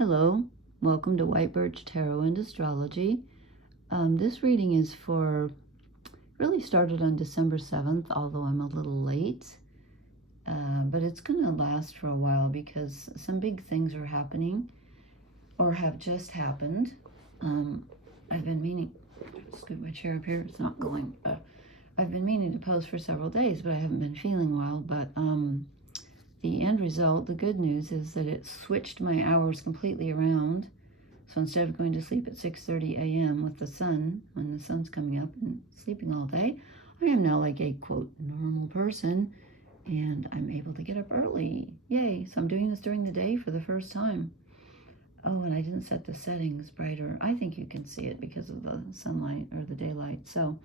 Hello, welcome to White Birch Tarot and Astrology. This reading is really started on December 7th, although I'm a little late. But it's going to last for a while because some big things are happening or have just happened. I've been meaning, scoot my chair up here, it's not going. I've been meaning to post for several days, but I haven't been feeling well. But the end result, the good news, is that it switched my hours completely around. So instead of going to sleep at 6:30 a.m. with the sun, when the sun's coming up, and sleeping all day, I am now like a, quote, normal person, and I'm able to get up early. Yay! So I'm doing this during the day for the first time. Oh, and I didn't set the settings brighter. I think you can see it because of the sunlight or the daylight. So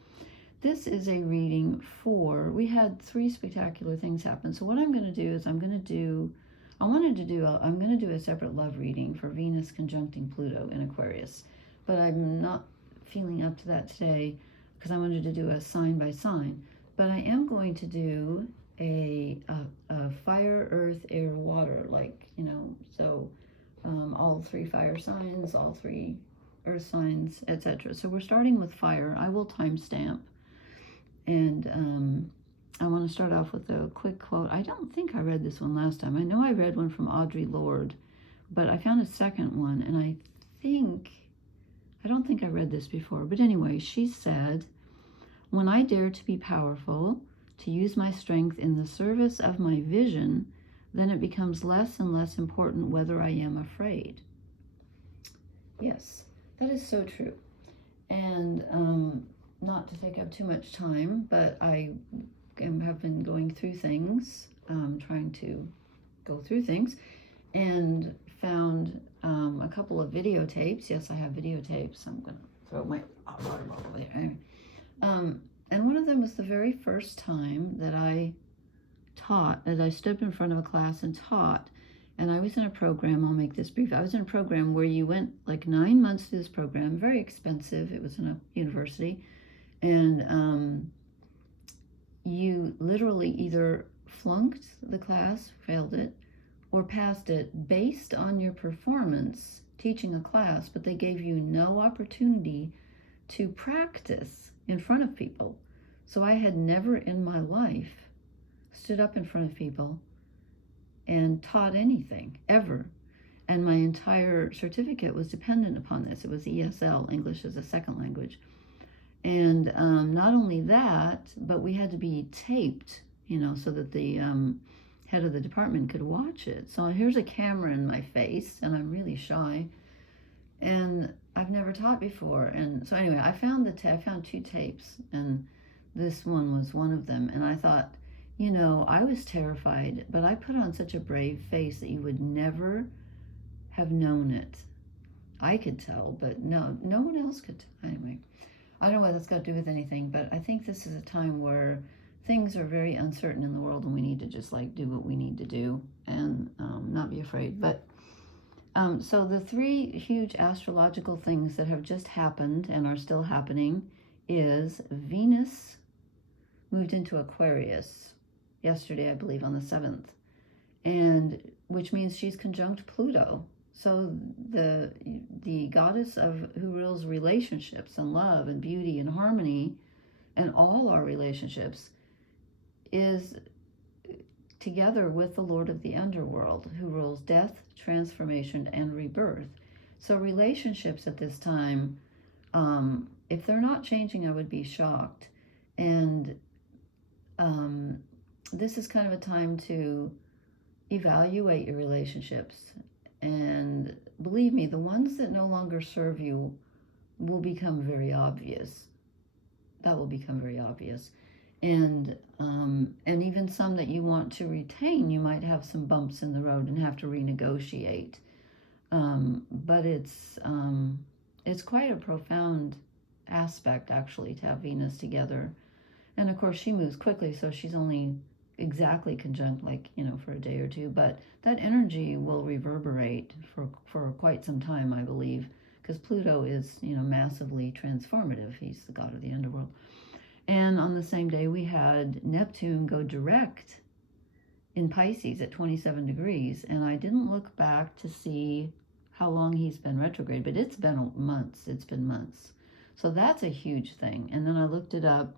this is a reading for, we had 3 spectacular things happen. So what I'm going to do is I'm going to do a separate love reading for Venus conjuncting Pluto in Aquarius. But I'm not feeling up to that today because I wanted to do a sign by sign. But I am going to do a fire, earth, air, water, like, so all 3 fire signs, all 3 earth signs, etc. So we're starting with fire. I will timestamp. And I want to start off with a quick quote. I don't think I read this one last time. I know I read one from Audre Lorde, but I found a second one, and I don't think I read this before. But anyway, she said, "When I dare to be powerful, to use my strength in the service of my vision, then it becomes less and less important whether I am afraid." Yes, that is so true. And not to take up too much time, but I have been going through things, trying to go through things, and found a couple of videotapes. Yes, I have videotapes. I'm going to throw my water bottle there. Anyway, and one of them was the very first time that I stood in front of a class and taught. And I was in a program, I'll make this brief. I was in a program where you went like 9 months through this program, very expensive. It was in a university. And you literally either flunked the class, failed it, or passed it based on your performance teaching a class, but they gave you no opportunity to practice in front of people. So I had never in my life stood up in front of people and taught anything, ever. And my entire certificate was dependent upon this. It was ESL, English as a Second Language. And not only that, but we had to be taped, so that the head of the department could watch it. So here's a camera in my face, and I'm really shy, and I've never taught before. And so anyway, I found 2 tapes, and this one was one of them. And I thought, I was terrified, but I put on such a brave face that you would never have known it. I could tell, but no one else could. Anyway, I don't know what that's got to do with anything, but I think this is a time where things are very uncertain in the world, and we need to just do what we need to do and not be afraid. But so the 3 huge astrological things that have just happened and are still happening is Venus moved into Aquarius yesterday, I believe, on the 7th, and which means she's conjunct Pluto. So the goddess who rules relationships and love and beauty and harmony and all our relationships is together with the Lord of the underworld, who rules death, transformation, and rebirth. So relationships at this time, if they're not changing, I would be shocked. And this is kind of a time to evaluate your relationships. And believe me, the ones that no longer serve you will become very obvious. That will become very obvious. And even some that you want to retain, you might have some bumps in the road and have to renegotiate. But it's quite a profound aspect, actually, to have Venus together. And of course, she moves quickly, so she's only exactly conjunct, for a day or 2, but that energy will reverberate for quite some time, I believe, because Pluto is, massively transformative. He's the god of the underworld. And on the same day, we had Neptune go direct in Pisces at 27 degrees, and I didn't look back to see how long he's been retrograde, but it's been months. It's been months. So that's a huge thing. And then I looked it up,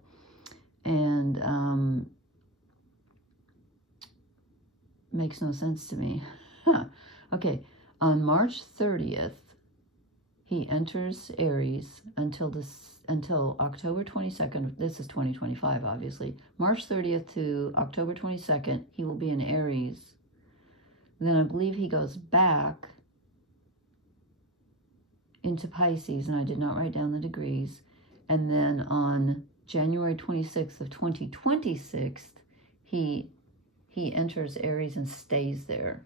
and makes no sense to me. Okay, on March 30th, he enters Aries until October 22nd. This is 2025, obviously. March 30th to October 22nd, he will be in Aries. Then I believe he goes back into Pisces, and I did not write down the degrees. And then on January 26th of 2026, he enters Aries and stays there.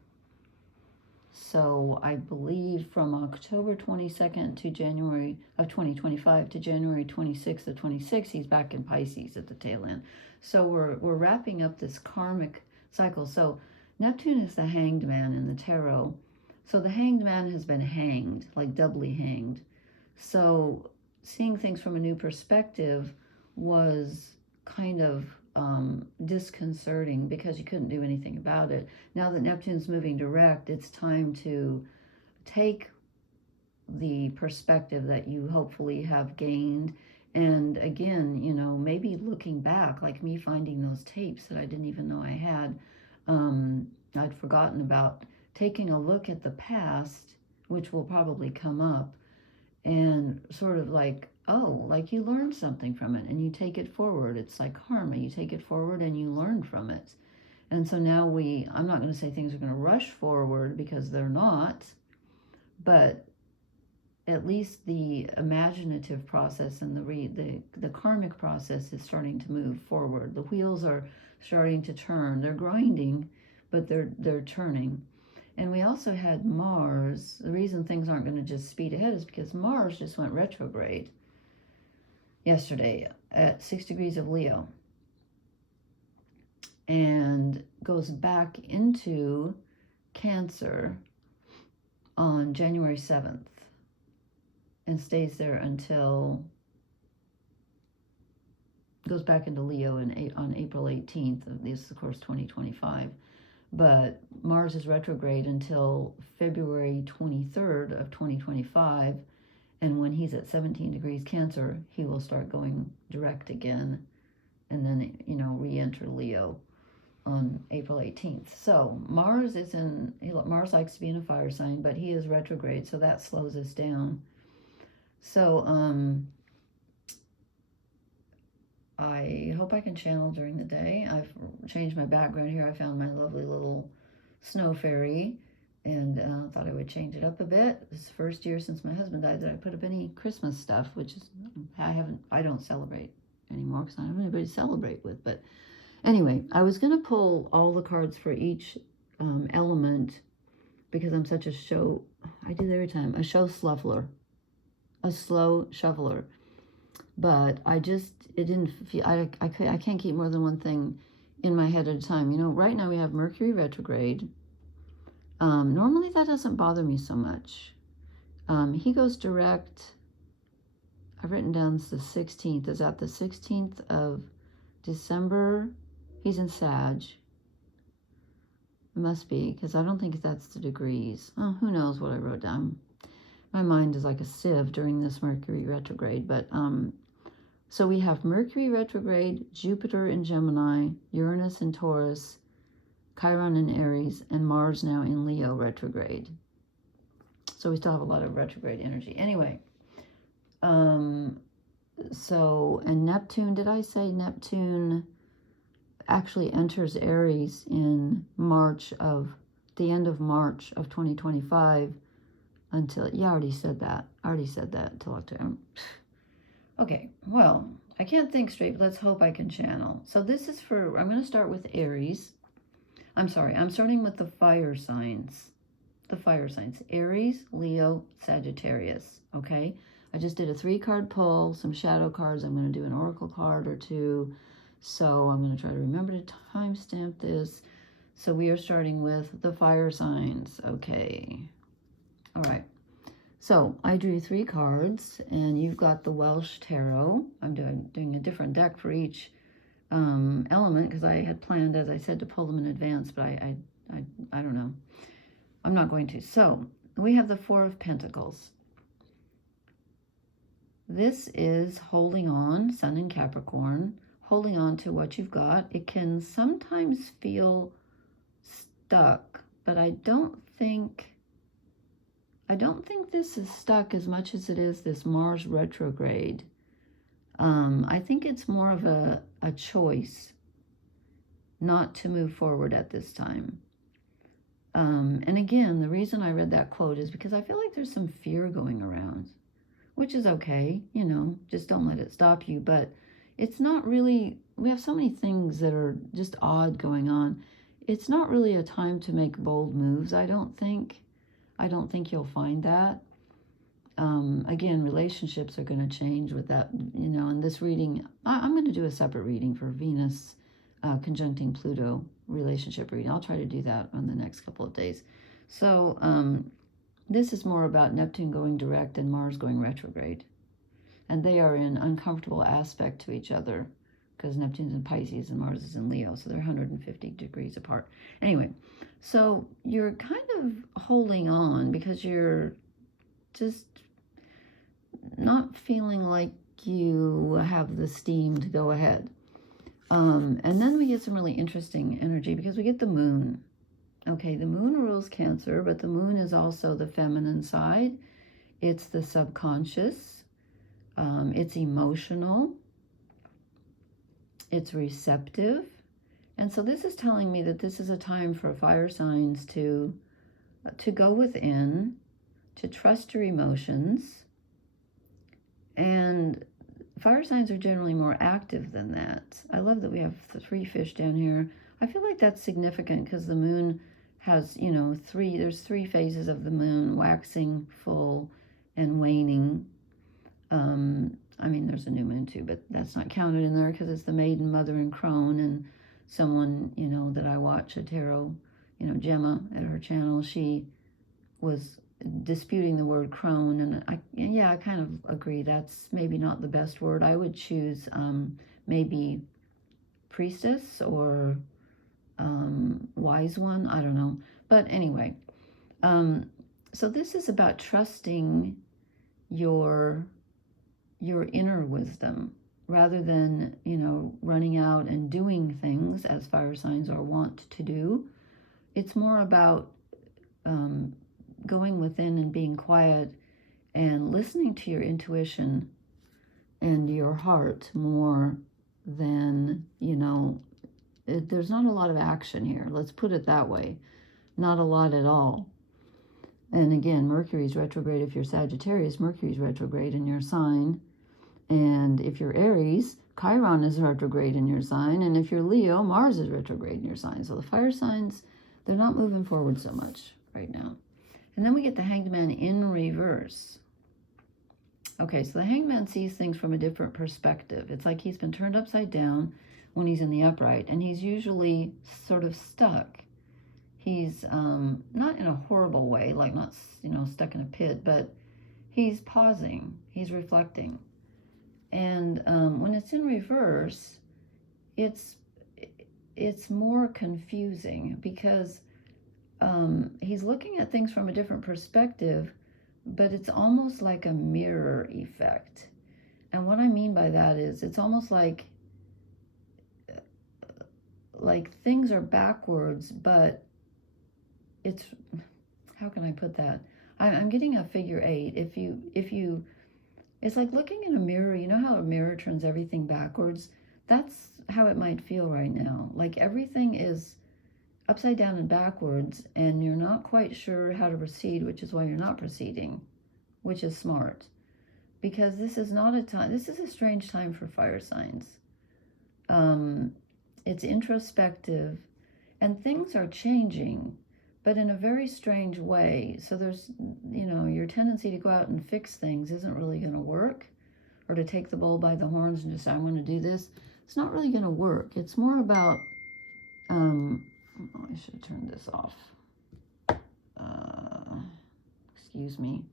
So I believe from October 22nd to January of 2025 to January 26th of 26, he's back in Pisces at the tail end. So we're wrapping up this karmic cycle. So Neptune is the hanged man in the tarot. So the hanged man has been hanged, like doubly hanged. So seeing things from a new perspective was kind of disconcerting because you couldn't do anything about it. Now that Neptune's moving direct, it's time to take the perspective that you hopefully have gained. And again, you know, maybe looking back, like me finding those tapes that I didn't even know I had, I'd forgotten about, taking a look at the past, which will probably come up, and sort of like, oh, like you learned something from it and you take it forward. It's like karma. You take it forward and you learn from it. And so now I'm not going to say things are going to rush forward because they're not, but at least the imaginative process and the karmic process is starting to move forward. The wheels are starting to turn. They're grinding, but they're turning. And we also had Mars. The reason things aren't going to just speed ahead is because Mars just went retrograde yesterday at 6 degrees of Leo and goes back into Cancer on January 7th and stays there until, goes back into Leo on April 18th. This is, of course, 2025. But Mars is retrograde until February 23rd of 2025. And when he's at 17 degrees Cancer, he will start going direct again and then, you know, re-enter Leo on April 18th. So Mars likes to be in a fire sign, but he is retrograde, so that slows us down. So I hope I can channel during the day. I've changed my background here. I found my lovely little snow fairy and thought I would change it up a bit. This is the first year since my husband died that I put up any Christmas stuff, which is, I don't celebrate anymore because I don't have anybody to celebrate with. But anyway, I was going to pull all the cards for each element because I'm such a show, I do that every time, a slow shoveler. But I just, it didn't feel, I can't keep more than one thing in my head at a time. You know, right now we have Mercury retrograde. Normally that doesn't bother me so much. He goes direct, I've written down the 16th. Is that the 16th of December? He's in Sag. It must be, because I don't think that's the degrees. Oh, who knows what I wrote down. My mind is like a sieve during this Mercury retrograde. But so we have Mercury retrograde, Jupiter in Gemini, Uranus in Taurus, Chiron in Aries, and Mars now in Leo retrograde. So we still have a lot of retrograde energy. Anyway, so, and Neptune, did I say Neptune actually enters Aries in the end of March of 2025 until, yeah, I already said that until October. Okay, well, I can't think straight, but let's hope I can channel. So this is I'm going to start with Aries. I'm starting with the fire signs. Aries, Leo, Sagittarius, okay? I just did a 3-card pull, some shadow cards. I'm going to do an oracle card or two. So I'm going to try to remember to timestamp this. So we are starting with the fire signs, okay? All right. So I drew 3 cards, and you've got the Welsh Tarot. I'm doing a different deck for each element because I had planned, as I said, to pull them in advance, but I don't know. I'm not going to. So we have the Four of Pentacles. This is holding on, Sun in Capricorn, holding on to what you've got. It can sometimes feel stuck, but I don't think this is stuck as much as it is this Mars retrograde. I think it's more of a choice not to move forward at this time. And again, the reason I read that quote is because I feel like there's some fear going around, which is okay, you know, just don't let it stop you. But it's not really, we have so many things that are just odd going on. It's not really a time to make bold moves, I don't think. I don't think you'll find that. Again, relationships are going to change with that, you know, in this reading. I'm going to do a separate reading for Venus conjuncting Pluto relationship reading. I'll try to do that on the next couple of days. So this is more about Neptune going direct and Mars going retrograde. And they are in uncomfortable aspect to each other because Neptune's in Pisces and Mars is in Leo. So they're 150 degrees apart. Anyway, so you're kind of holding on because you're just not feeling like you have the steam to go ahead. And then we get some really interesting energy because we get the moon. Okay, the moon rules Cancer, but the moon is also the feminine side. It's the subconscious. It's emotional. It's receptive. And so this is telling me that this is a time for fire signs to go within, to trust your emotions. And fire signs are generally more active than that. I love that we have the 3 fish down here. I feel like that's significant because the moon has, you know, there's 3 phases of the moon, waxing, full, and waning. I mean, there's a new moon too, but that's not counted in there because it's the maiden, mother, and crone. And someone, you know, that I watch, a tarot, you know, Gemma at her channel, she was disputing the word crone, and I kind of agree that's maybe not the best word. I would choose maybe priestess or wise one, I don't know. But anyway, so this is about trusting your inner wisdom rather than, you know, running out and doing things as fire signs are wont to do. It's more about going within and being quiet and listening to your intuition and your heart more than, you know, there's not a lot of action here. Let's put it that way. Not a lot at all. And again, Mercury's retrograde if you're Sagittarius, Mercury's retrograde in your sign. And if you're Aries, Chiron is retrograde in your sign. And if you're Leo, Mars is retrograde in your sign. So the fire signs, they're not moving forward so much right now. And then we get the Hanged Man in reverse. Okay, so the Hanged Man sees things from a different perspective. It's like he's been turned upside down when he's in the upright, and he's usually sort of stuck. He's not in a horrible way, like not, you know, stuck in a pit, but he's pausing, he's reflecting. And when it's in reverse, it's more confusing because he's looking at things from a different perspective, but it's almost like a mirror effect. And what I mean by that is it's almost like things are backwards, but it's, how can I put that? I'm getting a figure 8. If you, it's like looking in a mirror. You know how a mirror turns everything backwards? That's how it might feel right now. Like everything is upside down and backwards, and you're not quite sure how to proceed, which is why you're not proceeding, which is smart. Because this is not a time, this is a strange time for fire signs. It's introspective, and things are changing, but in a very strange way. So there's, you know, your tendency to go out and fix things isn't really going to work, or to take the bull by the horns and just say, I want to do this. It's not really going to work. It's more about, I should turn this off. Excuse me.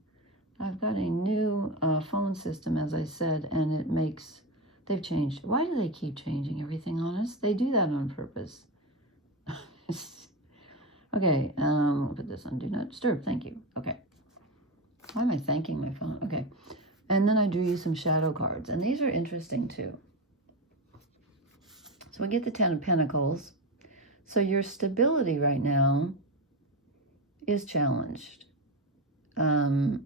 I've got a new phone system, as I said, and it makes, they've changed. Why do they keep changing everything on us? They do that on purpose. Okay, we'll put this on Do Not Disturb. Thank you. Okay. Why am I thanking my phone? Okay. And then I drew you some shadow cards. And these are interesting too. So we get the 10 of Pentacles. So your stability right now is challenged. And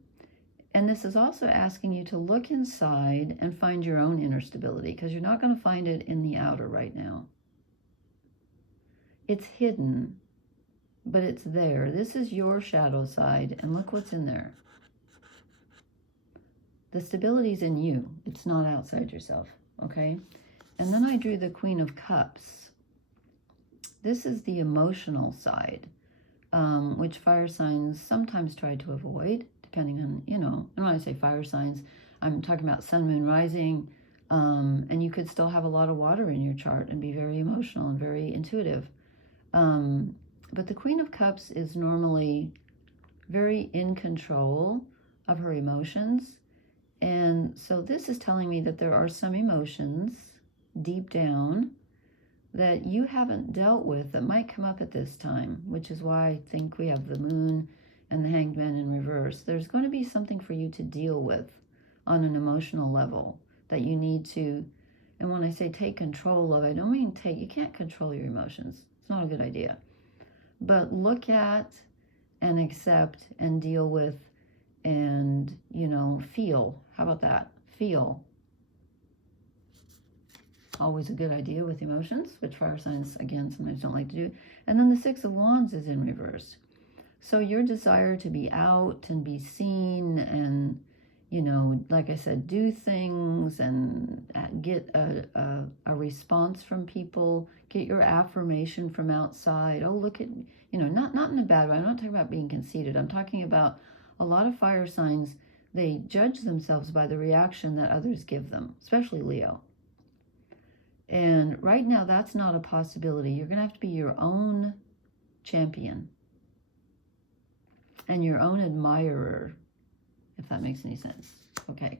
this is also asking you to look inside and find your own inner stability, because you're not going to find it in the outer right now. It's hidden, but it's there. This is your shadow side, and look what's in there. The stability's in you. It's not outside yourself, okay? And then I drew the Queen of Cups. This is the emotional side, which fire signs sometimes try to avoid, depending on, you know, and when I say fire signs, I'm talking about sun, moon, rising, and you could still have a lot of water in your chart and be very emotional and very intuitive. But the Queen of Cups is normally very in control of her emotions. And so this is telling me that there are some emotions deep down that you haven't dealt with that might come up at this time, which is why I think we have the Moon and the Hanged Man in reverse. There's going to be something for you to deal with on an emotional level that you need to, and when I say take control of, I don't mean you can't control your emotions. It's not a good idea. But look at and accept and deal with and, you know, feel. How about that? Feel. Always a good idea with emotions, which fire signs, again, sometimes don't like to do. And then the Six of Wands is in reverse. So your desire to be out and be seen and, you know, like I said, do things and get a response from people, get your affirmation from outside. Oh, look at, you know, not in a bad way. I'm not talking about being conceited. I'm talking about a lot of fire signs, they judge themselves by the reaction that others give them, especially Leo. And right now, that's not a possibility. You're going to have to be your own champion and your own admirer, if that makes any sense. Okay.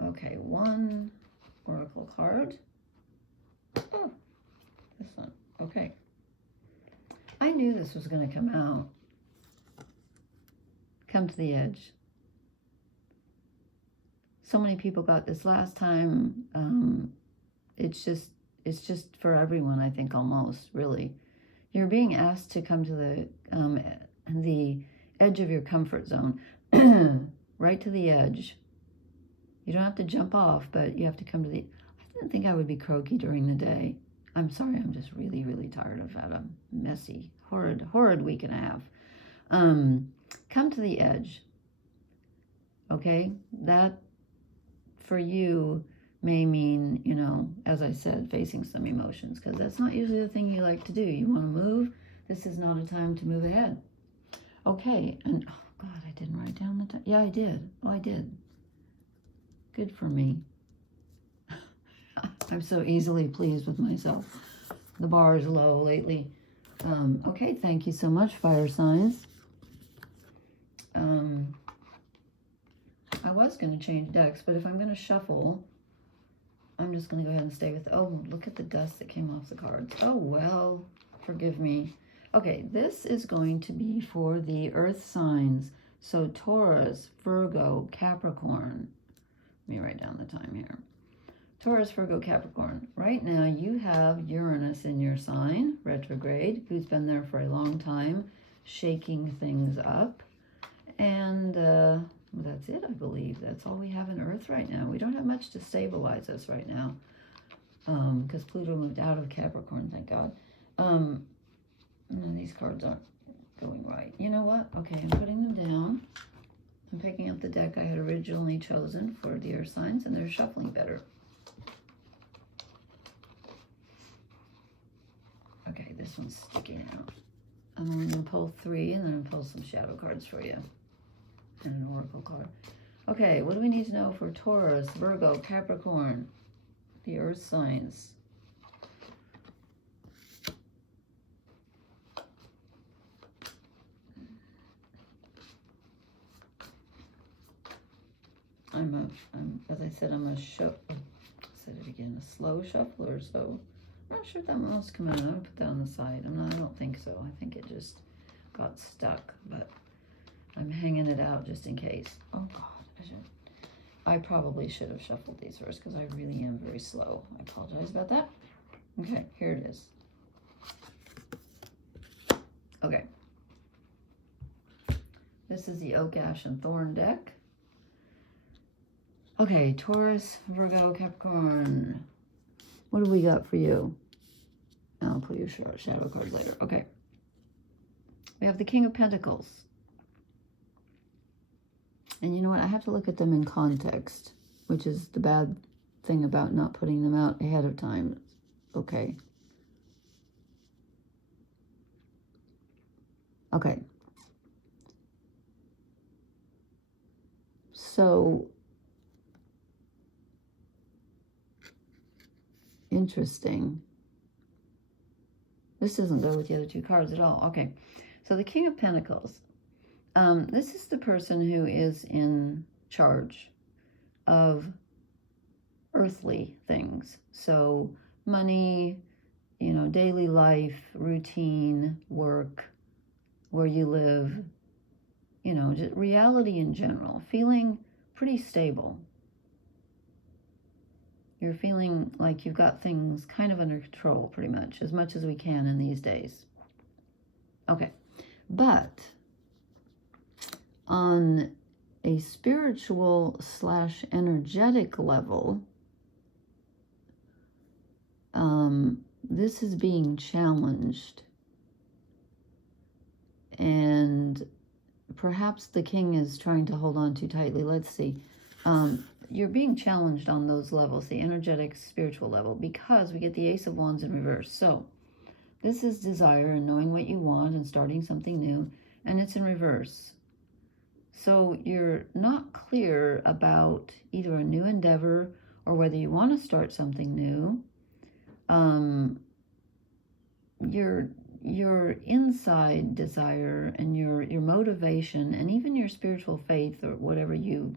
Okay, one oracle card. Oh, this one. Okay. I knew this was going to come out. Come to the edge. So many people got this last time. It's just for everyone, I think, almost, really. You're being asked to come to the edge of your comfort zone, right to the edge. You don't have to jump off, but you have to come to the... I didn't think I would be croaky during the day. I'm sorry, I'm just really, really tired. I've had a messy, horrid week and a half. Come to the edge, okay? That, for you, may mean, you know, as I said, facing some emotions, because that's not usually the thing you like to do. You want to move. This is not a time to move ahead. Okay, and, oh, God, I didn't write down the time. Yeah, I did. Oh, I did. Good for me. I'm so easily pleased with myself. The bar is low lately. Okay, thank you so much, fire signs. I was going to change decks, but if I'm going to shuffle, I'm just going to go ahead and stay with... Oh, look at the dust that came off the cards. Oh, well, forgive me. Okay, this is going to be for the earth signs. So Taurus, Virgo, Capricorn. Let me write down the time here. Taurus, Virgo, Capricorn. Right now, you have Uranus in your sign, retrograde, who's been there for a long time, shaking things up. And that's it, I believe. That's all we have in Earth right now. We don't have much to stabilize us right now, because Pluto moved out of Capricorn, thank God. And these cards aren't going right. You know what? Okay, I'm putting them down. I'm picking up the deck I had originally chosen for the Earth signs, and they're shuffling better. Okay, this one's sticking out. I'm only going to pull 3, and then I'm going to pull some shadow cards for you. And an oracle card. Okay, what do we need to know for Taurus, Virgo, Capricorn, the earth signs? As I said, I'm a slow shuffler, so I'm not sure if that one wants to come out. I'm going to put that on the side. I don't think so. I think it just got stuck, but I'm hanging it out just in case. Oh God, I probably should have shuffled these first because I really am very slow. I apologize about that. Okay, here it is. Okay. This is the Oak, Ash, and Thorn deck. Okay, Taurus, Virgo, Capricorn. What do we got for you? I'll pull your shadow cards later. Okay. We have the King of Pentacles. And you know what? I have to look at them in context, which is the bad thing about not putting them out ahead of time. Okay. Okay. So, interesting. This doesn't go with the other two cards at all. Okay. So the King of Pentacles. This is the person who is in charge of earthly things. So money, you know, daily life, routine, work, where you live, you know, just reality in general, feeling pretty stable. You're feeling like you've got things kind of under control, pretty much as we can in these days. Okay, but on a spiritual / energetic level, this is being challenged. And perhaps the king is trying to hold on too tightly. Let's see. You're being challenged on those levels, the energetic, spiritual level, because we get the Ace of Wands in reverse. So this is desire and knowing what you want and starting something new, and it's in reverse. So you're not clear about either a new endeavor or whether you want to start something new. Your inside desire and your motivation and even your spiritual faith or whatever you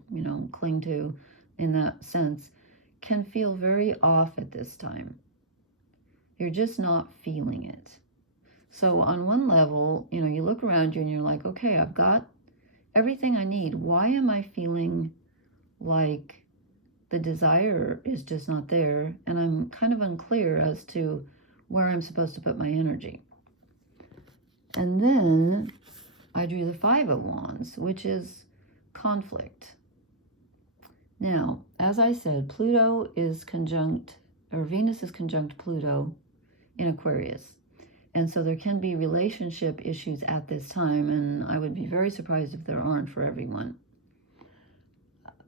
cling to in that sense can feel very off at this time. You're just not feeling it. So on one level, you look around you and you're like, okay, I've got everything I need. Why am I feeling like the desire is just not there? And I'm kind of unclear as to where I'm supposed to put my energy. And then I drew the Five of Wands, which is conflict. Now, as I said, Pluto is conjunct, or Venus is conjunct Pluto in Aquarius. And so there can be relationship issues at this time, and I would be very surprised if there aren't for everyone.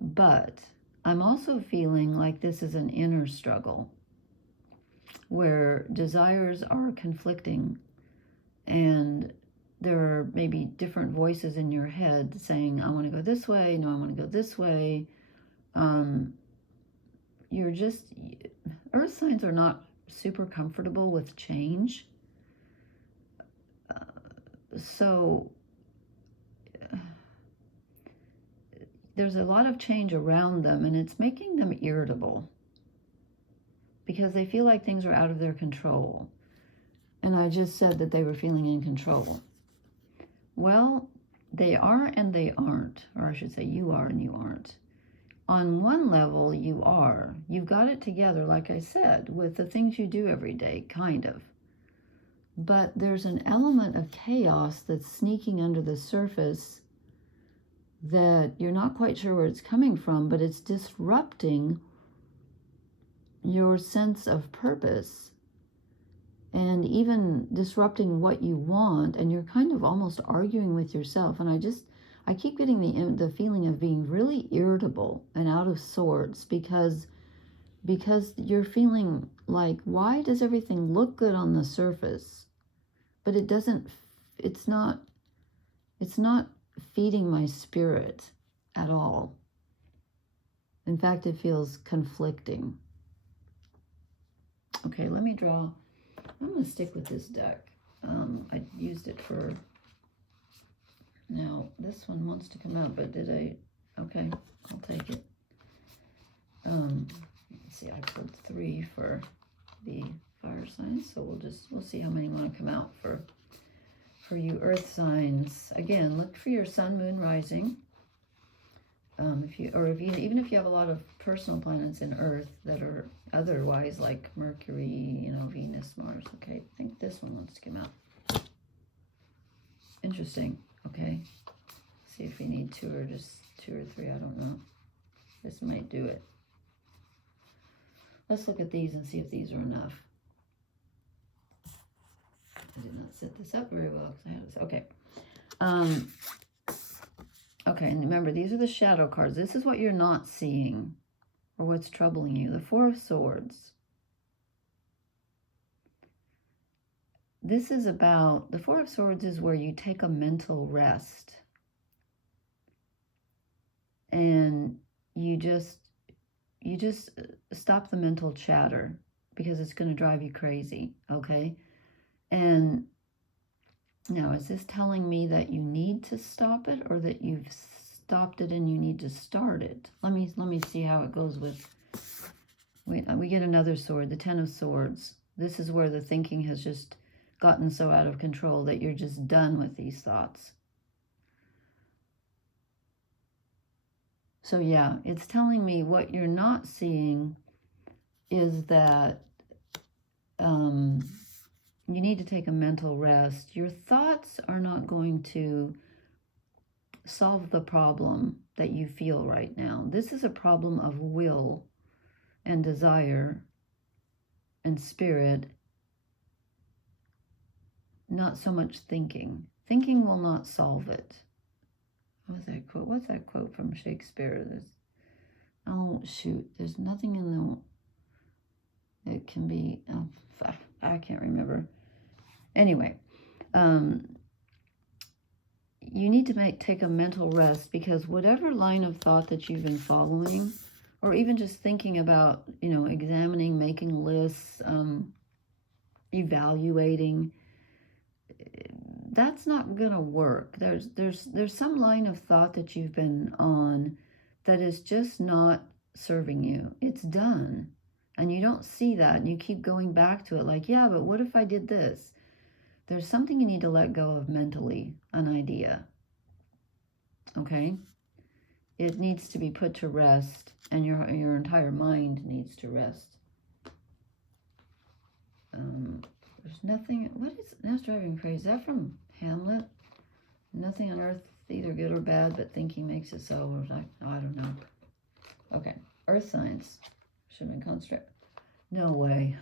But I'm also feeling like this is an inner struggle where desires are conflicting and there are maybe different voices in your head saying, I want to go this way, no, I want to go this way. Earth signs are not super comfortable with change. So there's a lot of change around them, and it's making them irritable because they feel like things are out of their control. And I just said that they were feeling in control. Well, they are and they aren't, or I should say you are and you aren't. On one level, you are. You've got it together, like I said, with the things you do every day, kind of. But there's an element of chaos that's sneaking under the surface that you're not quite sure where it's coming from, but it's disrupting your sense of purpose and even disrupting what you want, and you're kind of almost arguing with yourself. And I keep getting the feeling of being really irritable and out of sorts because you're feeling like, why does everything look good on the surface, but it's not feeding my spirit at all. In fact, it feels conflicting. Okay, let me draw. I'm going to stick with this deck. I used it for... Now, this one wants to come out, but did I... Okay, I'll take it. Let's see, I pulled 3 for the fire signs, so we'll see how many want to come out for for you earth signs. Again, look for your sun, moon, rising. Even if you have a lot of personal planets in earth that are otherwise like Mercury, you know, Venus, Mars. Okay, I think this one wants to come out. Interesting. Okay, see if we need two or just two or three. I don't know. This might do it. Let's look at these and see if these are enough. I did not set this up very well because I had this. Okay. Okay, and remember, these are the shadow cards. This is what you're not seeing or what's troubling you. The Four of Swords. This is about, the Four of Swords is where you take a mental rest. And you just stop the mental chatter because it's going to drive you crazy, okay? And now, is this telling me that you need to stop it or that you've stopped it and you need to start it? Let me see how it goes with, we get another sword, the Ten of Swords. This is where the thinking has just gotten so out of control that you're just done with these thoughts. So yeah, it's telling me what you're not seeing is that you need to take a mental rest. Your thoughts are not going to solve the problem that you feel right now. This is a problem of will and desire and spirit, not so much thinking. Thinking will not solve it. What's that quote? What's that quote from Shakespeare? Oh, shoot. There's nothing in the... It can be... Oh, I can't remember. Anyway, you need to take a mental rest because whatever line of thought that you've been following, or even just thinking about, you know, examining, making lists, evaluating, that's not going to work. There's some line of thought that you've been on that is just not serving you. It's done. And you don't see that, and you keep going back to it like, yeah, but what if I did this? There's something you need to let go of mentally, an idea. Okay? It needs to be put to rest, and your entire mind needs to rest. There's nothing, that's driving me crazy. Is that from Hamlet? Nothing on earth, either good or bad, but thinking makes it so. Or I don't know. Okay, earth signs. Should have been construct. No way.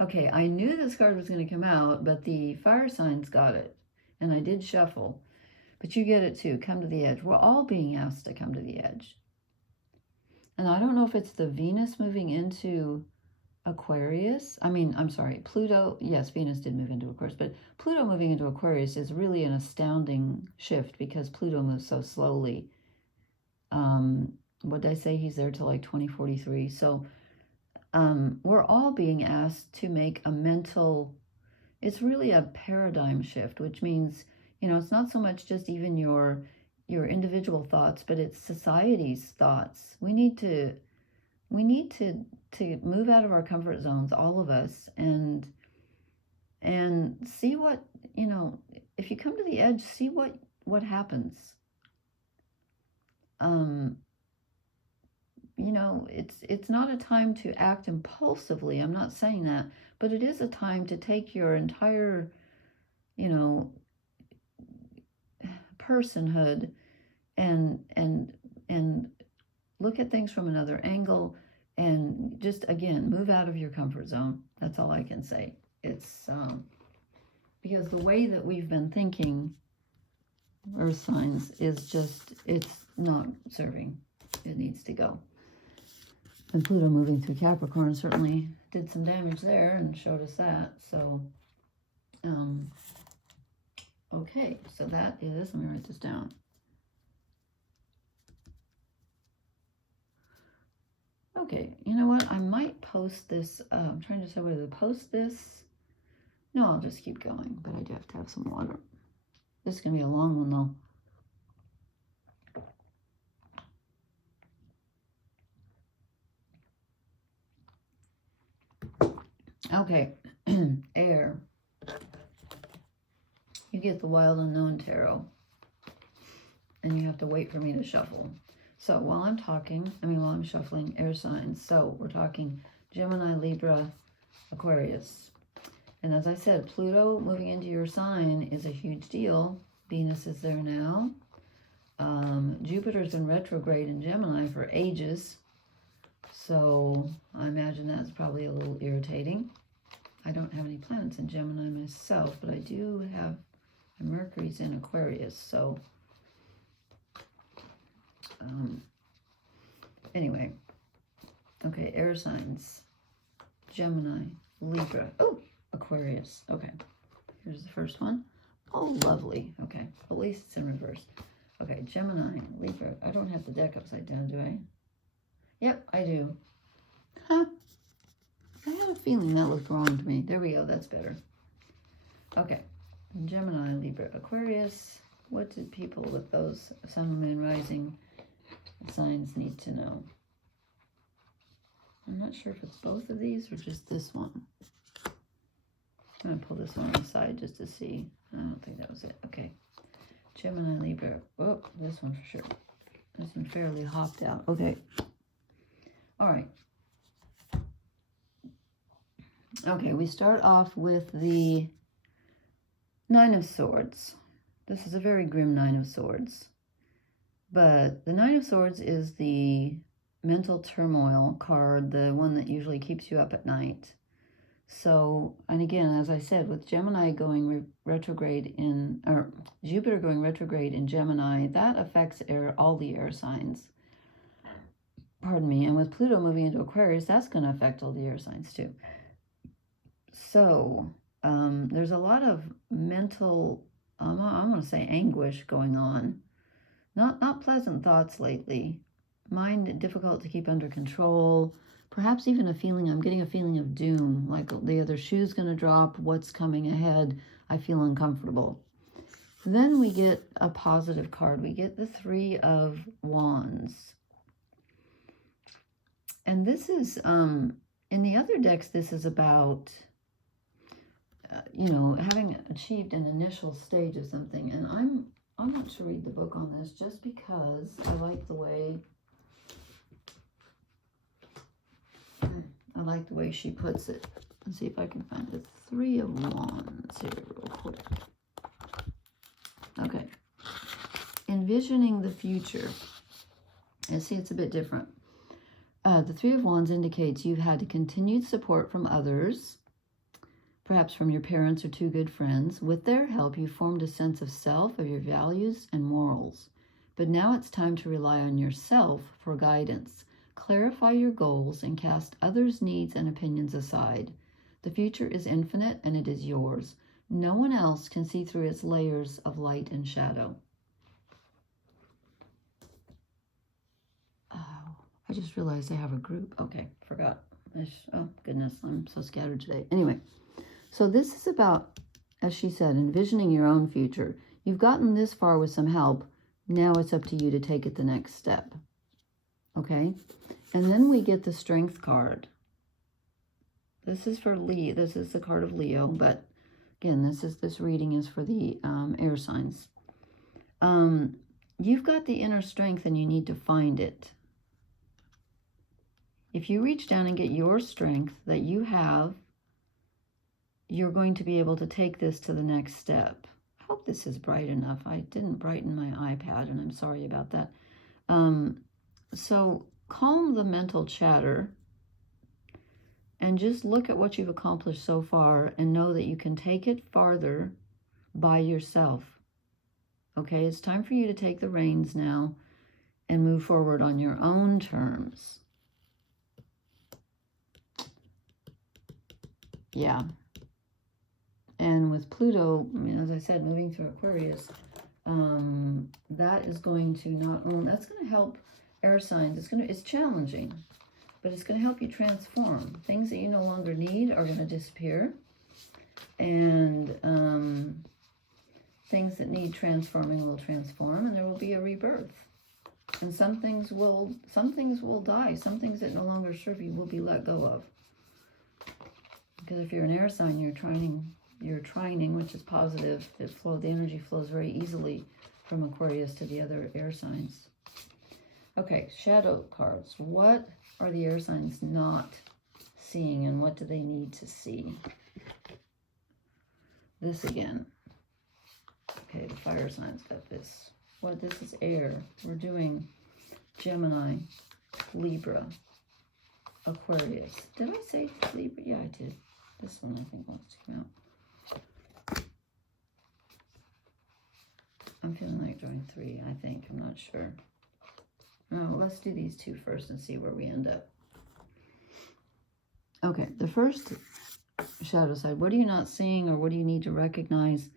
Okay, I knew this card was going to come out, but the fire signs got it. And I did shuffle. But you get it too. Come to the edge. We're all being asked to come to the edge. And I don't know if it's the Venus moving into Aquarius. I'm sorry, Pluto. Yes, Venus did move into Aquarius. But Pluto moving into Aquarius is really an astounding shift because Pluto moves so slowly. What did I say? He's there till like 2043. So we're all being asked to make a mental, it's really a paradigm shift, which means, you know, it's not so much just even your individual thoughts, but it's society's thoughts. We need to move out of our comfort zones, all of us, and see what, you know, if you come to the edge, see what happens. You know, it's not a time to act impulsively. I'm not saying that, but it is a time to take your entire, you know, personhood and look at things from another angle and just, again, move out of your comfort zone. That's all I can say. It's because the way that we've been thinking, earth signs, is just, it's not serving. It needs to go. And Pluto moving through Capricorn certainly did some damage there and showed us that. So, okay, so that is, let me write this down. Okay, you know what? I might post this. I'm trying to decide whether to post this. No, I'll just keep going, but I do have to have some water. This is going to be a long one, though. Okay, air. you get the Wild Unknown Tarot. And you have to wait for me to shuffle. So while I'm talking, while I'm shuffling, air signs. So we're talking Gemini, Libra, Aquarius. And as I said, Pluto moving into your sign is a huge deal. Venus is there now. Jupiter's in retrograde in Gemini for ages. So I imagine that's probably a little irritating. I don't have any planets in Gemini myself, but I do have Mercury's in Aquarius. So anyway, okay, air signs, Gemini, Libra, oh, Aquarius. Okay, here's the first one. Oh, lovely. Okay, at least it's in reverse. Okay, Gemini, Libra. I don't have the deck upside down, do I? Yep, I do. Huh. I had a feeling that looked wrong to me. There we go, that's better. Okay, Gemini, Libra, Aquarius. What did people with those Sun, Moon, Rising signs need to know? I'm not sure if it's both of these or just this one. I'm going to pull this one aside just to see. I don't think that was it. Okay. Gemini, Libra. Oh, this one for sure. This one fairly hopped out. Okay. All right. Okay, we start off with the Nine of Swords. This is a very grim Nine of Swords. But the Nine of Swords is the mental turmoil card, the one that usually keeps you up at night. So, and again, as I said, with Gemini going retrograde in, or Jupiter going retrograde in Gemini, that affects all the air signs. Pardon me. And with Pluto moving into Aquarius, that's going to affect all the air signs too. So, there's a lot of mental, I want to say anguish going on. Not pleasant thoughts lately. Mind difficult to keep under control. Perhaps even I'm getting a feeling of doom, like the other shoe's going to drop, what's coming ahead. I feel uncomfortable. Then we get a positive card. We get the Three of Wands. And this is, in the other decks, this is about, having achieved an initial stage of something. And I want to read the book on this just because I like the way she puts it. Let's see if I can find the Three of Wands here real quick. Okay. Envisioning the future. And see, it's a bit different. The Three of Wands indicates you've had continued support from others, perhaps from your parents or two good friends. With their help, you formed a sense of self, of your values and morals. But now it's time to rely on yourself for guidance. Clarify your goals and cast others' needs and opinions aside. The future is infinite and it is yours. No one else can see through its layers of light and shadow. Oh, I just realized I have a group. Okay, forgot. Oh, goodness, I'm so scattered today. Anyway, so this is about, as she said, envisioning your own future. You've gotten this far with some help. Now it's up to you to take it the next step. Okay? And then we get the Strength card. This is for Leo. This is the card of Leo, but again, this reading is for the air signs. You've got the inner strength and you need to find it. If you reach down and get your strength that you have, you're going to be able to take this to the next step. I hope this is bright enough. I didn't brighten my iPad, and I'm sorry about that. So calm the mental chatter and just look at what you've accomplished so far and know that you can take it farther by yourself. Okay, it's time for you to take the reins now and move forward on your own terms. Yeah. And with Pluto, as I said, moving through Aquarius, that is going to that's going to help air signs. It's challenging, but it's going to help you transform. Things that you no longer need are going to disappear, and things that need transforming will transform, and there will be a rebirth. And some things will die. Some things that no longer serve you will be let go of. Because if you're an air sign, you're trying you're trining, which is positive. The energy flows very easily from Aquarius to the other air signs. Okay, shadow cards. What are the air signs not seeing, and what do they need to see? This again. Okay, the fire signs got this. What? This is air. We're doing Gemini, Libra, Aquarius. Did I say Libra? Yeah, I did. This one I think wants to come out. I'm feeling like drawing 3, I think. I'm not sure. No, let's do these 2 first and see where we end up. Okay, the first shadow side. What are you not seeing, or what do you need to recognize?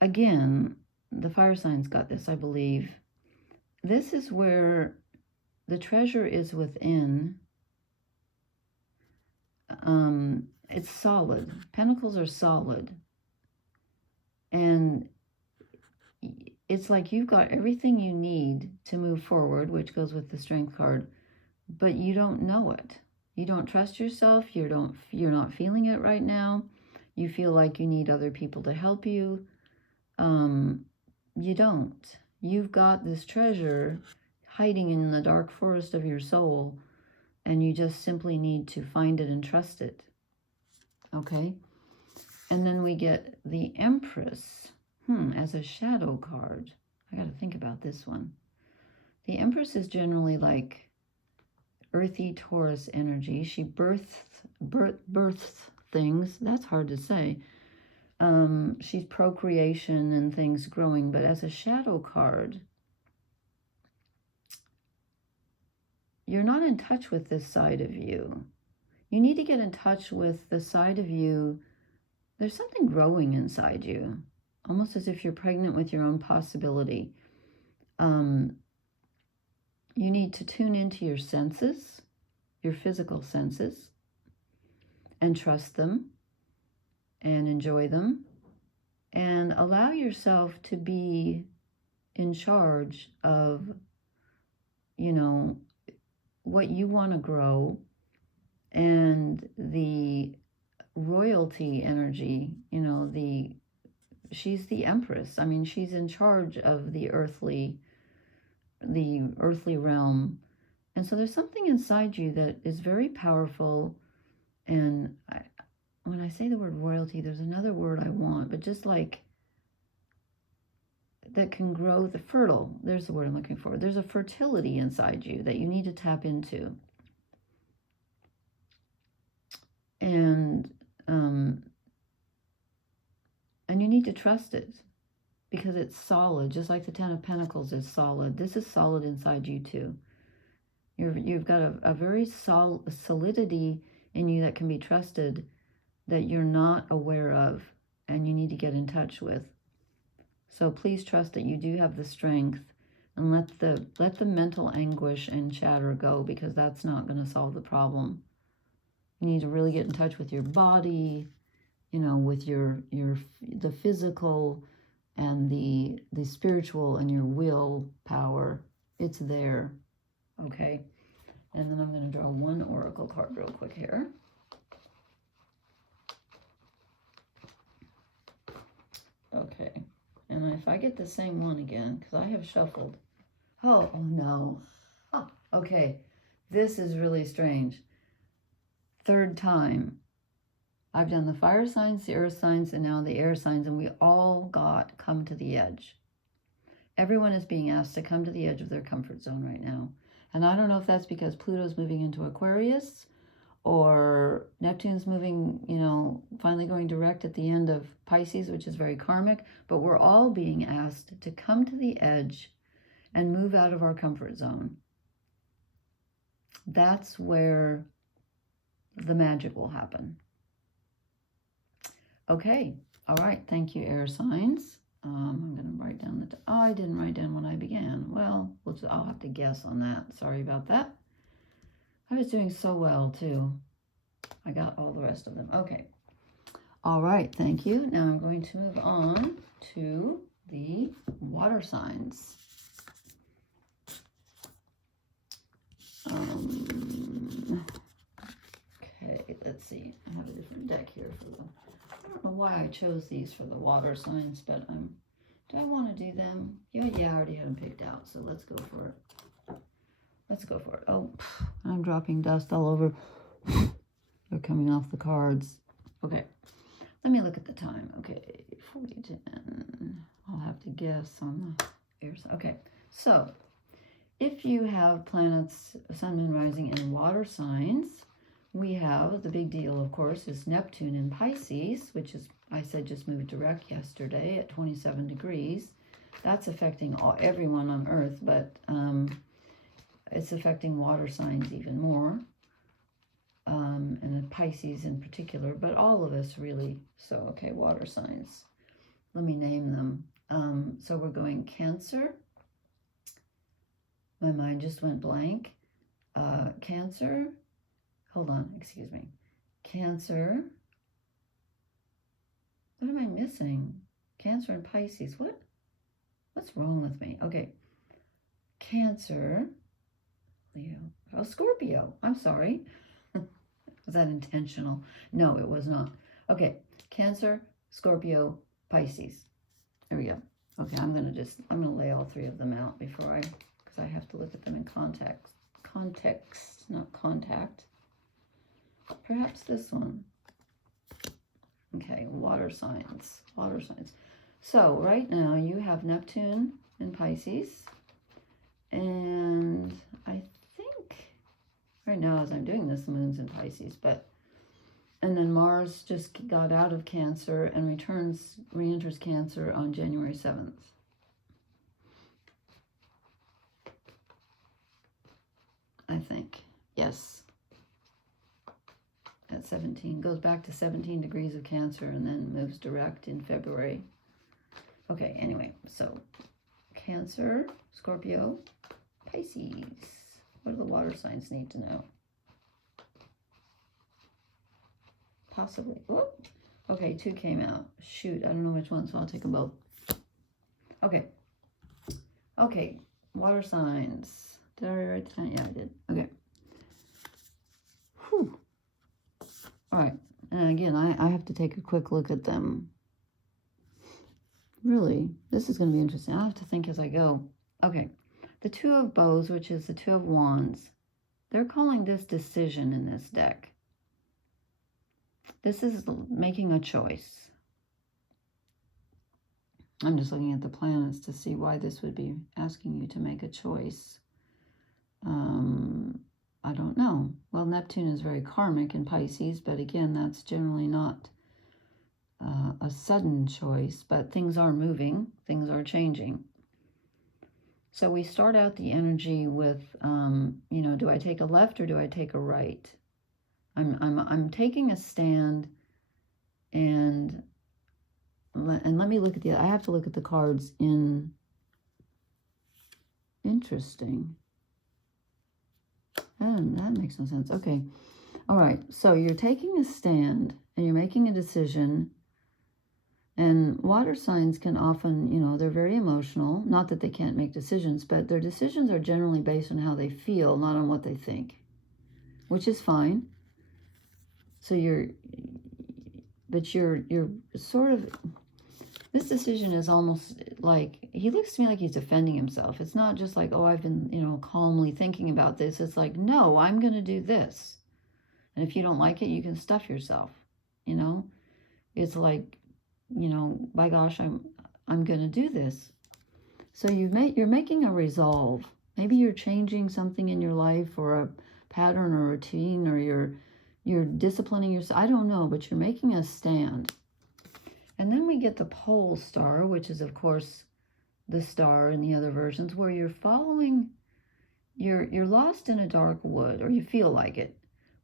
Again, the fire signs got this, I believe. This is where the treasure is within. It's solid. Pentacles are solid. And it's like you've got everything you need to move forward, which goes with the Strength card, but you don't know it. You don't trust yourself. You're not feeling it right now. You feel like you need other people to help you. You don't. You've got this treasure hiding in the dark forest of your soul, and you just simply need to find it and trust it. Okay? And then we get the Empress as a shadow card. I got to think about this one. The Empress is generally like earthy Taurus energy. She births things. That's hard to say. She's procreation and things growing, but as a shadow card, you're not in touch with this side of you. You need to get in touch with the side of you. There's something growing inside you, almost as if you're pregnant with your own possibility. You need to tune into your senses, your physical senses, and trust them and enjoy them, and allow yourself to be in charge of, what you want to grow, and the royalty energy, she's the Empress. I mean, she's in charge of the earthly realm. And so there's something inside you that is very powerful. And when I say the word royalty, there's another word I want, but just like that can grow, the fertile, there's the word I'm looking for. There's a fertility inside you that you need to tap into. And you need to trust it, because it's solid, just like the Ten of Pentacles is solid. This is solid inside you too. You've got a very solidity in you that can be trusted, that you're not aware of, and you need to get in touch with. So please trust that you do have the strength, and let the mental anguish and chatter go, because that's not going to solve the problem. You need to really get in touch with your body, with the physical and the spiritual, and your will power. It's there. Okay. And then I'm going to draw one oracle card real quick here. Okay. And if I get the same one again, because I have shuffled. Oh no. Oh, okay. This is really strange. Third time. I've done the fire signs, the earth signs, and now the air signs, and we all got come to the edge. Everyone is being asked to come to the edge of their comfort zone right now. And I don't know if that's because Pluto's moving into Aquarius, or Neptune's moving, finally going direct at the end of Pisces, which is very karmic, but we're all being asked to come to the edge and move out of our comfort zone. That's where the magic will happen. Okay. All right. Thank you, air signs. I'm going to write down I didn't write down when I began. Well, I'll have to guess on that. Sorry about that. I was doing so well, too. I got all the rest of them. Okay. All right. Thank you. Now I'm going to move on to the water signs. Okay. Let's see. I have a different deck here for the I don't know why I chose these for the water signs, but do I want to do them? Yeah, I already had them picked out, so let's go for it. Let's go for it. Oh, I'm dropping dust all over. They're coming off the cards. Okay, let me look at the time. Okay, 40:10. I'll have to guess on the air side. Okay, so if you have planets, sun, moon, rising in water signs, we have the big deal, of course, is Neptune in Pisces, which is, I said, just moved direct yesterday at 27 degrees. That's affecting everyone on Earth, but it's affecting water signs even more, and Pisces in particular, but all of us really. So, okay, water signs. Let me name them. So we're going Cancer. My mind just went blank. Cancer. Hold on, excuse me. Cancer. What am I missing? Cancer and Pisces. What's wrong with me? Okay. Cancer. Leo. Oh, Scorpio. I'm sorry. Was that intentional? No, it was not. Okay. Cancer, Scorpio, Pisces. There we go. Okay, I'm gonna lay all three of them out before because I have to look at them in context, not contact. Perhaps this one. Okay, water signs. So right now you have Neptune in Pisces, and I think right now as I'm doing this, the moon's in Pisces, and then Mars just got out of Cancer and re-enters Cancer on January 7th. I think, yes. At 17, goes back to 17 degrees of Cancer and then moves direct in February. Okay, anyway, so Cancer, Scorpio, Pisces. What do the water signs need to know? Possibly. Whoop. Okay, 2 came out. Shoot, I don't know which one, so I'll take them both. Okay. Okay, water signs. Did I write that? Yeah, I did. Okay. Whew. All right, and again, I have to take a quick look at them. Really, this is going to be interesting. I'll have to think as I go. Okay, the 2 of Bows, which is the 2 of Wands, they're calling this decision in this deck. This is making a choice. I'm just looking at the planets to see why this would be asking you to make a choice. I don't know. Well, Neptune is very karmic in Pisces, but again, that's generally not a sudden choice, but things are moving, things are changing. So we start out the energy with, do I take a left or do I take a right? I'm taking a stand, and let me look at I have to look at the cards in. Interesting. That makes no sense. Okay. All right. So you're taking a stand and you're making a decision. And water signs can often, they're very emotional. Not that they can't make decisions, but their decisions are generally based on how they feel, not on what they think, which is fine. So you're sort of, this decision is almost like, he looks to me like he's defending himself. It's not just like, oh, I've been, calmly thinking about this. It's like, no, I'm going to do this. And if you don't like it, you can stuff yourself, It's like, by gosh, I'm going to do this. So you're making a resolve. Maybe you're changing something in your life, or a pattern or routine, or you're disciplining yourself. I don't know, but you're making a stand. And then we get the pole star, which is, of course, the star in the other versions, where you're following, you're lost in a dark wood, or you feel like it,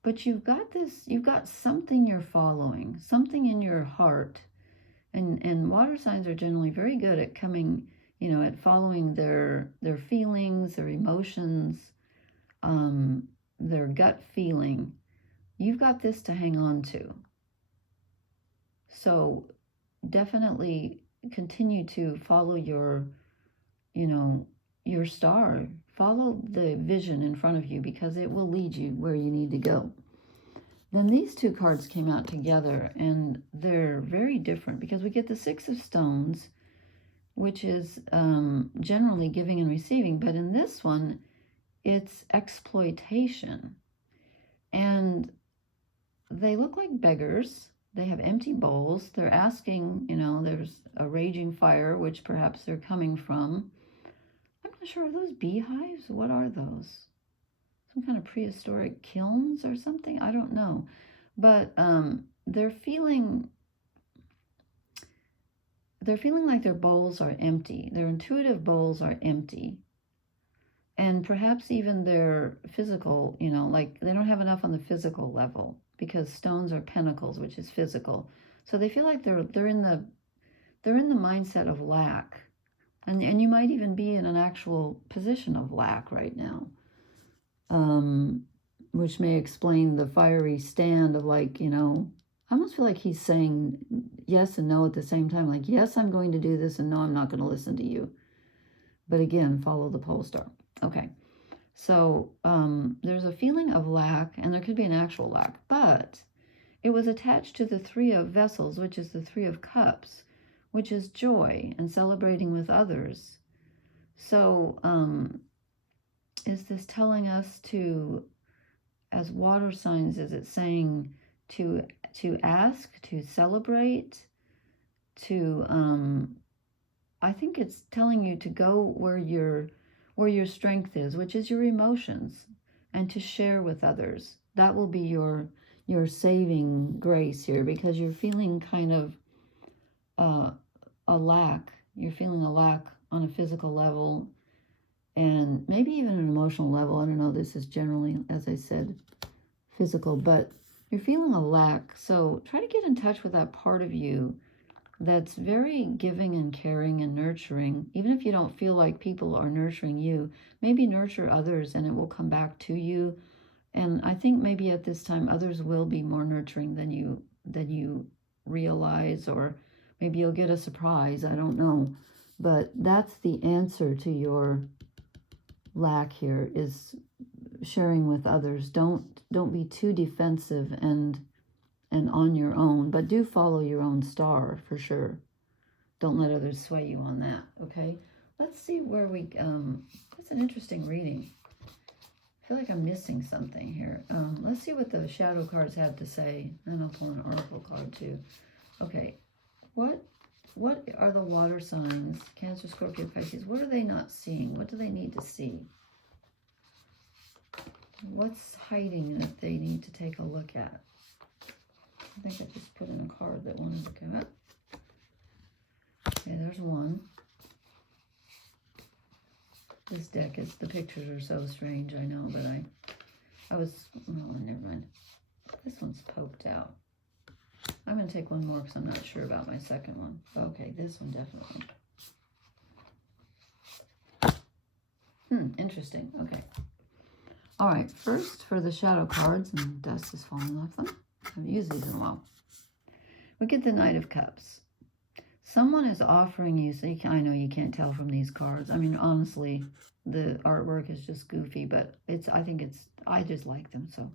but you've got something you're following, something in your heart. And water signs are generally very good at coming, at following their feelings, their emotions, their gut feeling. You've got this to hang on to. So definitely continue to follow your star. Follow the vision in front of you, because it will lead you where you need to go. Then these two cards came out together, and they're very different because we get the Six of Stones, which is generally giving and receiving. But in this one, it's exploitation. And they look like beggars. They have empty bowls. They're asking, you know, there's a raging fire, which perhaps they're coming from. I'm not sure. Are those beehives? What are those? Some kind of prehistoric kilns or something? I don't know. But they're feeling like their bowls are empty. Their intuitive bowls are empty. And perhaps even their physical, you know, like they don't have enough on the physical level, because stones are pentacles, which is physical. So they feel like they're in the mindset of lack. And you might even be in an actual position of lack right now. Which may explain the fiery stand of, like, you know, I almost feel like he's saying yes and no at the same time. Like, yes, I'm going to do this, and no, I'm not going to listen to you. But again, follow the pole star. Okay, so there's a feeling of lack, and there could be an actual lack, but it was attached to the Three of Vessels, which is the Three of Cups, which is joy and celebrating with others. So is this telling us to, as water signs, is it saying to ask, to celebrate, to I think it's telling you to go where your strength is, which is your emotions, and to share with others. That will be your saving grace here, because you're feeling kind of a lack. You're feeling a lack on a physical level, and maybe even an emotional level. I don't know. This is generally, as I said, physical, but you're feeling a lack. So try to get in touch with that part of you that's very giving and caring and nurturing. Even if you don't feel like people are nurturing you, maybe nurture others and it will come back to you. And I think maybe at this time others will be more nurturing than you realize, or maybe you'll get a surprise. I don't know. But that's the answer to your lack here, is sharing with others. Don't be too defensive and on your own, but do follow your own star for sure. Don't let others sway you on that. Okay, let's see where we that's an interesting reading. I feel like I'm missing something here. Let's see what the shadow cards have to say, and I'll pull an oracle card too. Okay, what are the water signs, Cancer, Scorpio, Pisces? What are they not seeing? What do they need to see? What's hiding that they need to take a look at? I think I just put in a card that wanted to come up. Okay, there's one. This deck is, the pictures are so strange, I know, but I was, oh, never mind. This one's poked out. I'm going to take one more because I'm not sure about my second one. Okay, this one definitely. Interesting. Okay. All right, first for the shadow cards, and dust is falling off them. I haven't used these in a while. We get the Knight of Cups. Someone is offering you, so I know you can't tell from these cards. I mean, honestly, the artwork is just goofy, but I just like them, so.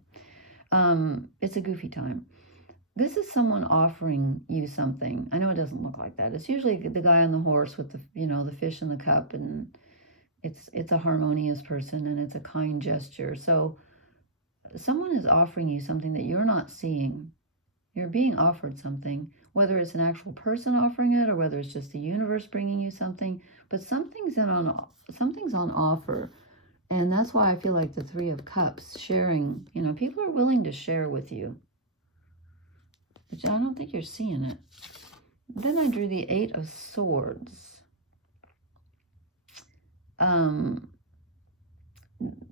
It's a goofy time. This is someone offering you something. I know it doesn't look like that. It's usually the guy on the horse with the, you know, the fish in the cup, and it's a harmonious person, and it's a kind gesture. So someone is offering you something that you're not seeing. You're being offered something, whether it's an actual person offering it or whether it's just the universe bringing you something, but something's on offer. And that's why I feel like the Three of Cups, sharing, you know, people are willing to share with you. But I don't think you're seeing it. Then I drew the Eight of Swords.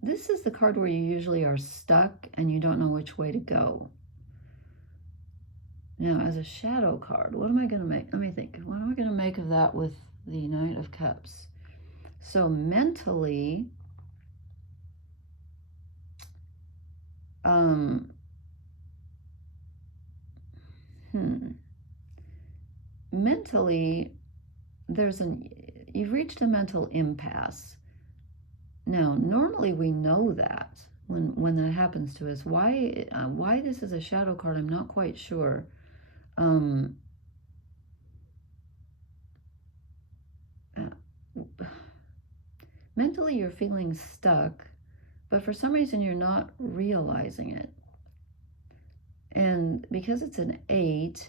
This is the card where you usually are stuck and you don't know which way to go. Now, as a shadow card, what am I going to make? Let me think. What am I going to make of that with the Knight of Cups? So mentally, mentally, you've reached a mental impasse. Now, normally we know that. when that happens to us. Why this is a shadow card, I'm not quite sure. Mentally, you're feeling stuck, but for some reason, you're not realizing it. And because it's an 8,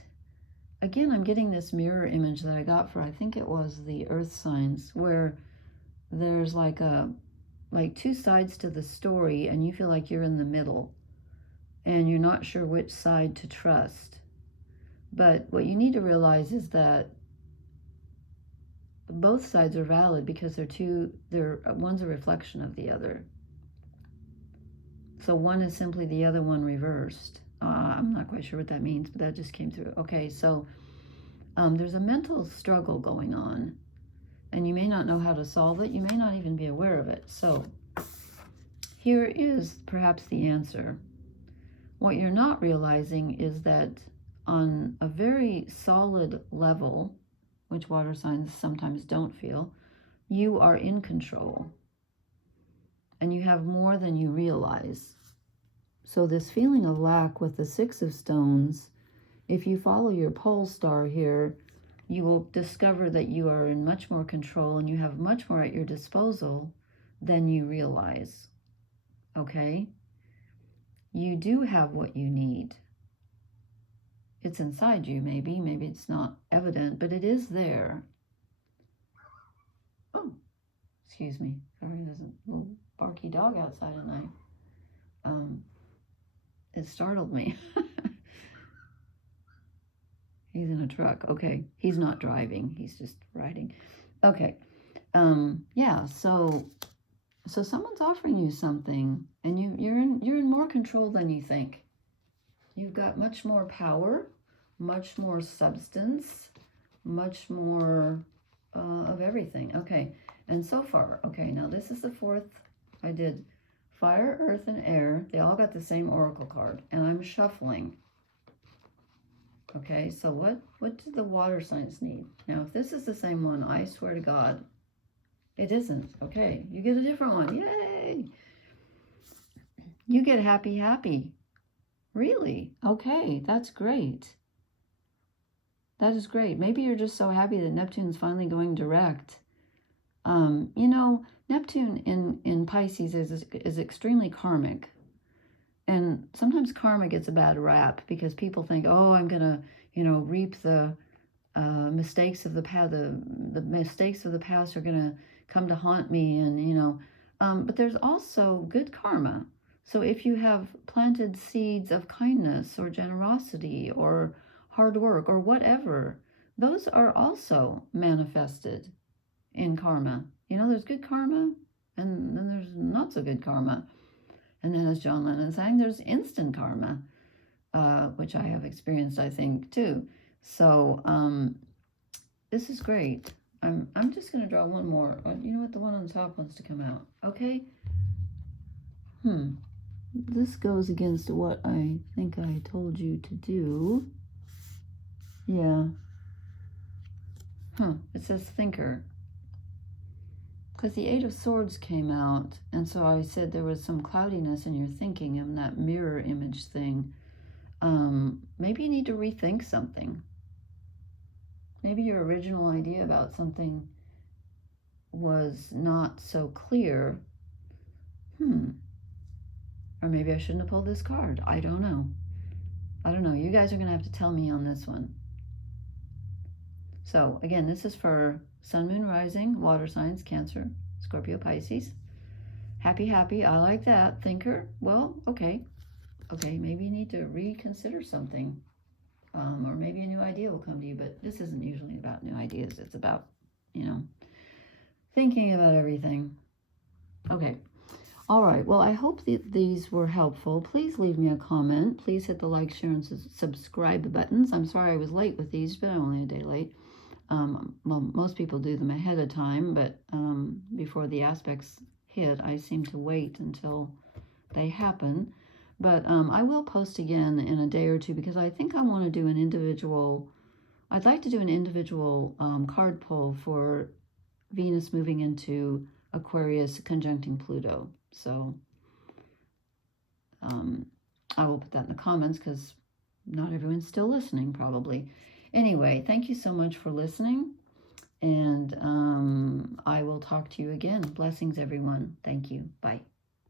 again, I'm getting this mirror image that I got for, I think it was the earth signs, where there's like two sides to the story, and you feel like you're in the middle, and you're not sure which side to trust. But what you need to realize is that both sides are valid, because one's a reflection of the other. So one is simply the other one reversed. I'm not quite sure what that means, but that just came through. Okay, so there's a mental struggle going on, and you may not know how to solve it. You may not even be aware of it. So here is perhaps the answer. What you're not realizing is that on a very solid level, which water signs sometimes don't feel, you are in control, and you have more than you realize. So this feeling of lack with the 6 of stones, if you follow your pole star here, you will discover that you are in much more control, and you have much more at your disposal than you realize. Okay? You do have what you need. It's inside you, maybe it's not evident, but it is there. Oh, excuse me. Sorry, there's a little barky dog outside, and it startled me. He's in a truck. Okay, he's not driving. He's just riding. Okay, yeah. So someone's offering you something, and you're in more control than you think. You've got much more power, much more substance, much more of everything. Okay, and so far, okay, now this is the 4th. I did fire, earth, and air. They all got the same oracle card, and I'm shuffling. Okay, so what do the water signs need? Now, if this is the same one, I swear to God, it isn't. Okay, you get a different one. Yay! You get happy, happy. Really? Okay, that's great. That is great. Maybe you're just so happy that Neptune's finally going direct. You know, Neptune in Pisces is extremely karmic. And sometimes karma gets a bad rap because people think, oh, I'm going to, reap the mistakes of the past. The mistakes of the past are going to come to haunt me. And, but there's also good karma. So if you have planted seeds of kindness or generosity or hard work or whatever, those are also manifested in karma. There's good karma, and then there's not so good karma. And then, as John Lennon is saying, there's instant karma, which I have experienced, I think, too. So this is great. I'm just going to draw one more. You know what? The one on the top wants to come out. Okay. This goes against what I think I told you to do. Yeah. It says thinker. Because the 8 of Swords came out, and so I said there was some cloudiness in your thinking and that mirror image thing. Maybe you need to rethink something. Maybe your original idea about something was not so clear. Or maybe I shouldn't have pulled this card. I don't know. You guys are going to have to tell me on this one. So, again, this is for Sun, Moon, Rising, water signs, Cancer, Scorpio, Pisces. Happy, happy. I like that. Thinker. Well, okay. Okay, maybe you need to reconsider something. Or maybe a new idea will come to you. But this isn't usually about new ideas. It's about, thinking about everything. Okay. All right. Well, I hope these were helpful. Please leave me a comment. Please hit the like, share, and subscribe buttons. I'm sorry I was late with these, but I'm only a day late. Well, most people do them ahead of time, but before the aspects hit, I seem to wait until they happen. But I will post again in a day or two, because I think I want to do an individual, I'd like to do an individual card pull for Venus moving into Aquarius conjuncting Pluto. So I will put that in the comments because not everyone's still listening probably. Anyway, thank you so much for listening. And I will talk to you again. Blessings, everyone. Thank you. Bye.